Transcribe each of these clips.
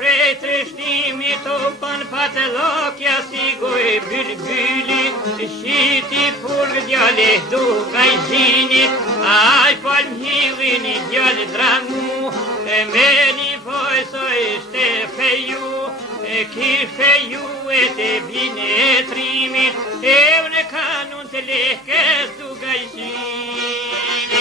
prej trishtimit o pan patëllokja si goj bylbyli, shiti purg djale dukaj zinit, aj palmhillin I djale drangu, me një vojso ishte feju, ki feju e të bine e trimit, e në kanun të lehkes dukaj zinit.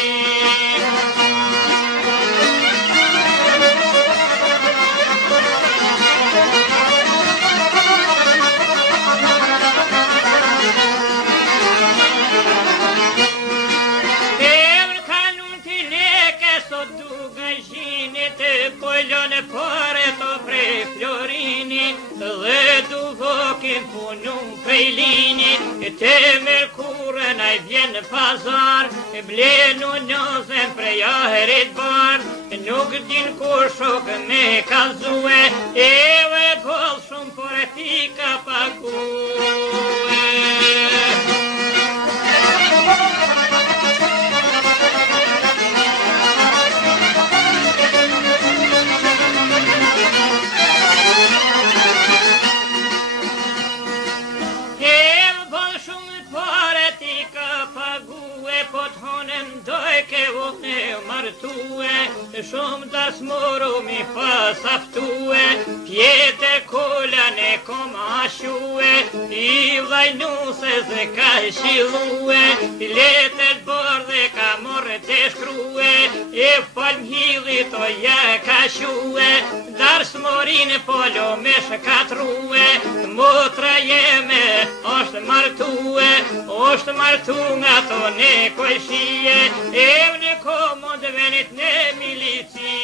Pollon pare to prej Florini, dhe du vokin punun prej lini, te merkurën ai vjen pazar, blenu njozen prej aherit bar, nuk din kur shok me kalzue, e boll shumë por e ti ka pague. Shumë tas moro mi pas aftue, pjeter kolane kom ashue, I vajnuse ze ka shilue, letër bordhe ka morre te shkrue, e palmhilli to ja ka shue, dar smorin polo me shkatrue, motra jeme është martu nga to ne kojshie, e në komod venit ne milicie.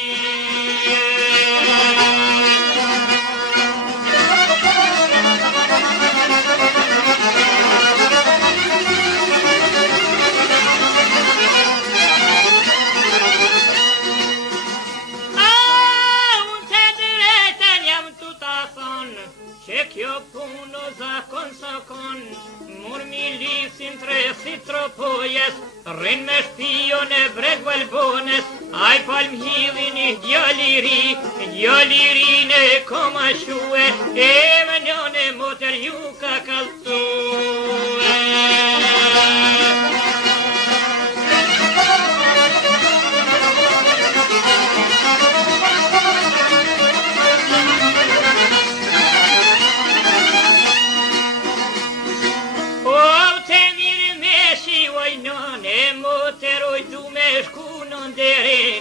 Kjo puno zakon sakon, mur milisin tresit tropojes, rrin me shpion e breg balbones, aj palmhillin I djalirin e koma shue, e menjon e moter ju ka kaltue.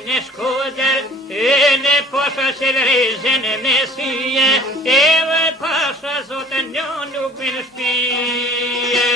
Në Shkodër, e në pasha që lërezën me syje, e vë pasha zotën një nuk në shpije.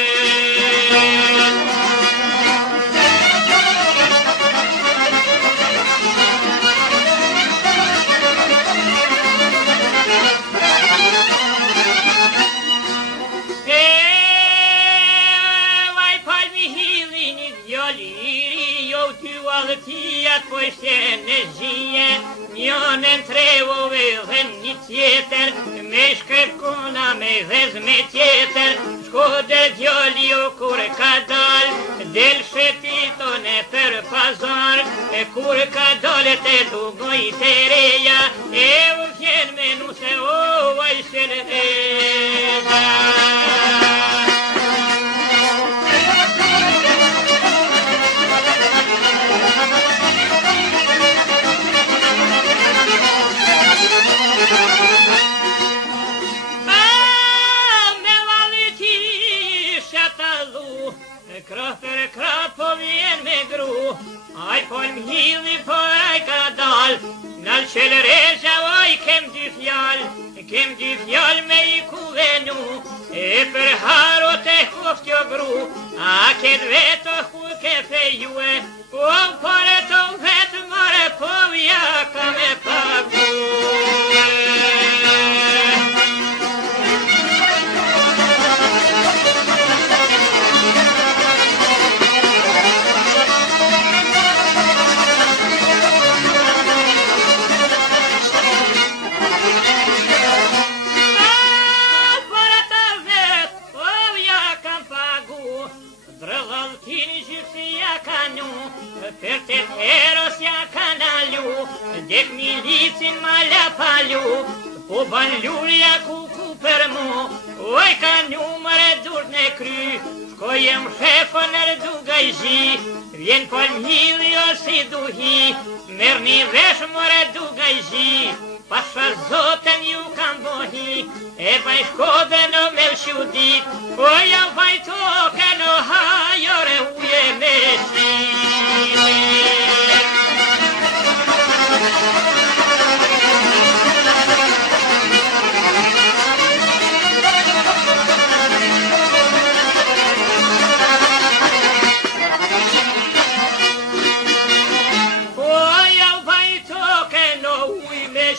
Tijat po shene zhije, njënën trevove dhe një tjetër, me shkrep kona me dhez me tjetër, Shkodër djali o kur ka dal, del shetiton e për pazar, e kur ka dalet e dugoj të reja, e u vjen me nuse o vajshen reda. Krapo vjen me gru, aj palmhilli po aj ka dal, nal qelresha aj kem dy fjall me I kuvenu, e për harot e hoftjo gru, a ket veto huke fejue, o pare to vet mare po vjaka me pague. Per te ero dek milicin ma la palu, po ban lulja ku për mu, oj ka numër e durt në kry, shkojem shefën e duga i zi, vjen palmili o si duhi, merë një vesh mëre duga i zi, pasha zoten ju kam bohi, e baj shkode në me shudit, oja vaj toke në hajore uje me shile.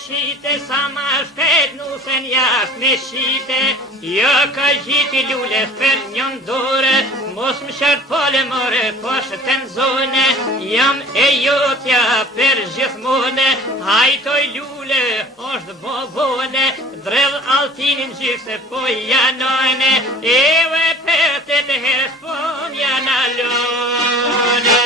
Shite sa ma shtet nusen jasht me shite, jo ka gjiti lule për njën dore, mos më shart pole more poshtë të në zone, jam e jotja për gjithmone, hajtoj lule është bobone, drev altinin gjikse po janone, ewe për të herës po janalone.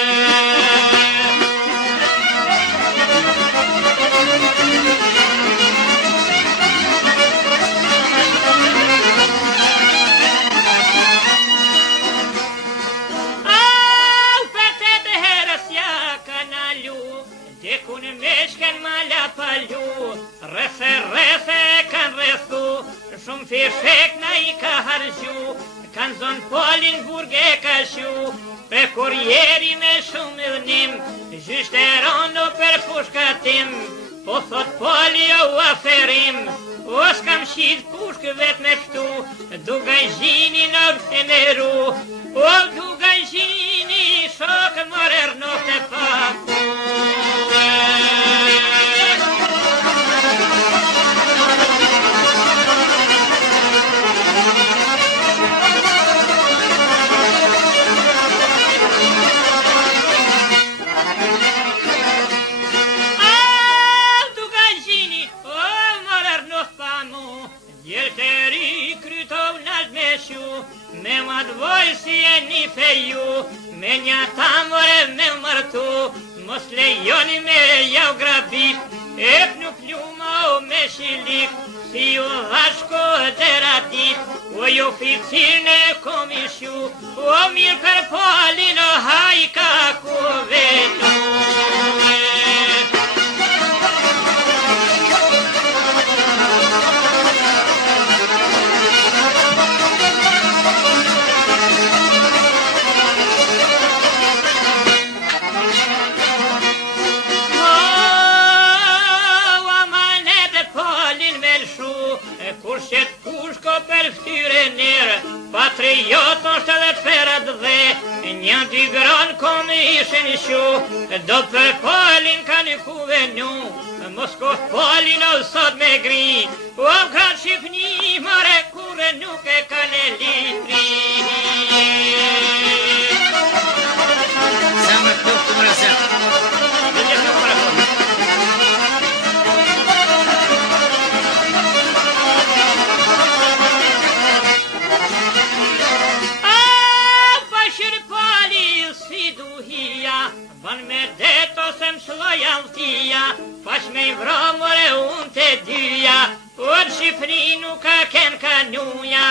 Dekun meshken ma la palu, rese kan resu, shumë fishek na i ka hargju, kan zon polin burge ka shu, pe kurjeri me shumë idhnim, gjyshterono për pushkatim, po thot poli o aferim, o s'kam shit pushk vet me pështu, duga i gjini në bëneru, o duga i gjini shok mërer nuk të papu. Me madvoj si e një feju, me një tamore me mërtu, mos lejoni me jau grabit, e pnu pluma o me shilik, si ju dhashko të ratit, o ju ficin e komishu, o mirë për polin o hajka ku vetu. Kurshet kushko për ftyre nërë, patriot është edhe përët dhe, një dy gran konë ishen shu, do për polin ka një kuvenu, mos koh polin o sot me gri, o ka shqipni mare kure nuk e ka në litri. Sa më të të mërësën. Ban me deto se më shloj altia, pash me i vramore unë të dyja, o në Shqipëri nuk ka ken kanuja,